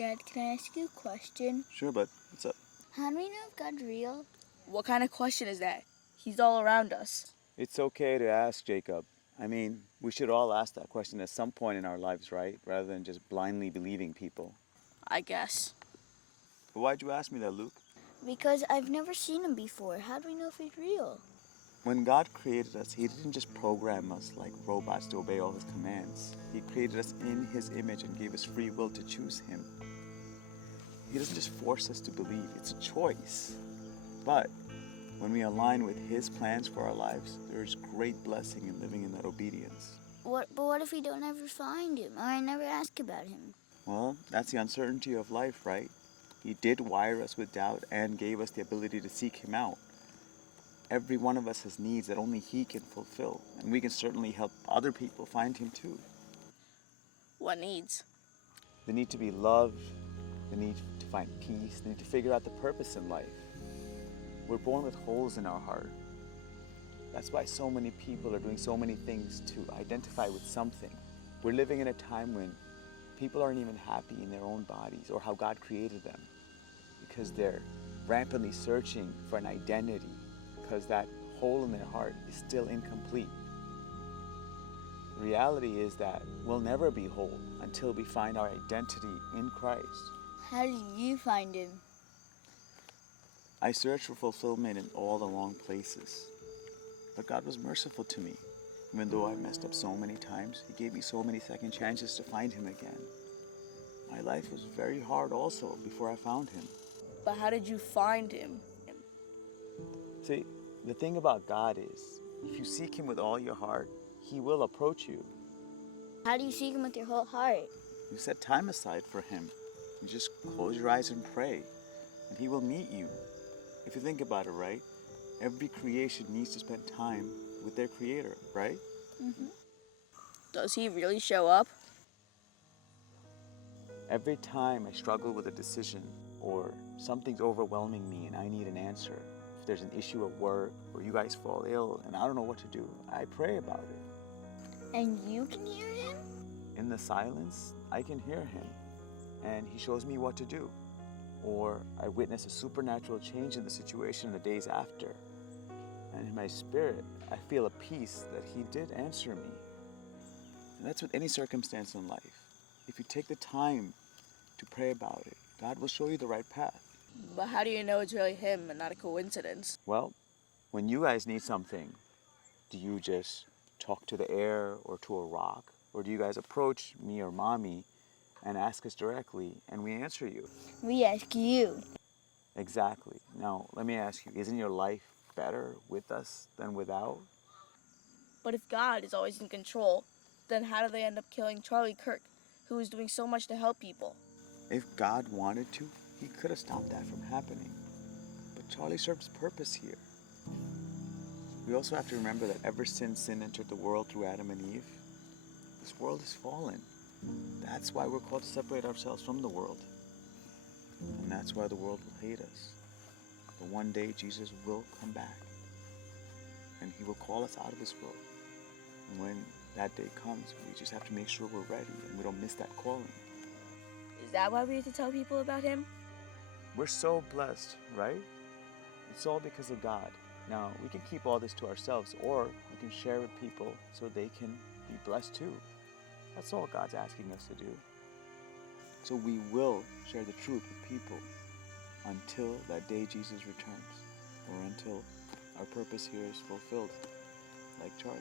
Dad, can I ask you a question? Sure, bud. What's up? How do we know if God's real? What kind of question is that? He's all around us. It's okay to ask, Jacob. I mean, we should all ask that question at some point in our lives, right? Rather than just blindly believing people. I guess. But why'd you ask me that, Luke? Because I've never seen him before. How do we know if he's real? When God created us, He didn't just program us like robots to obey all His commands. He created us in His image and gave us free will to choose Him. He doesn't just force us to believe, it's a choice. But when we align with His plans for our lives, there's great blessing in living in that obedience. But what if we don't ever find him, or I never ask about him? Well, that's the uncertainty of life, right? He did wire us with doubt and gave us the ability to seek Him out. Every one of us has needs that only He can fulfill, and we can certainly help other people find Him too. What needs? The need to be loved, the need to find peace, the need to figure out the purpose in life. We're born with holes in our heart. That's why so many people are doing so many things to identify with something. We're living in a time when people aren't even happy in their own bodies or how God created them, because they're rampantly searching for an identity, because that hole in their heart is still incomplete. The reality is that we'll never be whole until we find our identity in Christ. How did you find him? I searched for fulfillment in all the wrong places. But God was merciful to me. Even though I messed up so many times, He gave me so many second chances to find Him again. My life was very hard also before I found Him. But how did you find him? See, the thing about God is, if you seek Him with all your heart, He will approach you. How do you seek him with your whole heart? You set time aside for Him. You just close your eyes and pray, and He will meet you. If you think about it, right? Every creation needs to spend time with their Creator, right? Mm-hmm. Does he really show up? Every time I struggle with a decision or something's overwhelming me and I need an answer, if there's an issue at work or you guys fall ill and I don't know what to do, I pray about it. And you can hear him? In the silence, I can hear Him, and He shows me what to do. Or I witness a supernatural change in the situation in the days after. And in my spirit, I feel a peace that He did answer me. And that's with any circumstance in life. If you take the time to pray about it, God will show you the right path. But how do you know it's really him and not a coincidence? Well, when you guys need something, do you just talk to the air or to a rock? Or do you guys approach me or mommy and ask us directly and we answer you? We ask you. Exactly. Now, let me ask you, isn't your life better with us than without? But if God is always in control, then how do they end up killing Charlie Kirk, who was doing so much to help people? If God wanted to, He could have stopped that from happening. But Charlie served His purpose here. We also have to remember that ever since sin entered the world through Adam and Eve, this world is fallen. That's why we're called to separate ourselves from the world. And that's why the world will hate us. But one day Jesus will come back. And He will call us out of this world. And when that day comes, we just have to make sure we're ready and we don't miss that calling. Is that why we have to tell people about him? We're so blessed, right? It's all because of God. Now, we can keep all this to ourselves, or we can share with people so they can be blessed too. That's all God's asking us to do. So we will share the truth with people until that day Jesus returns, or until our purpose here is fulfilled, like Charlie.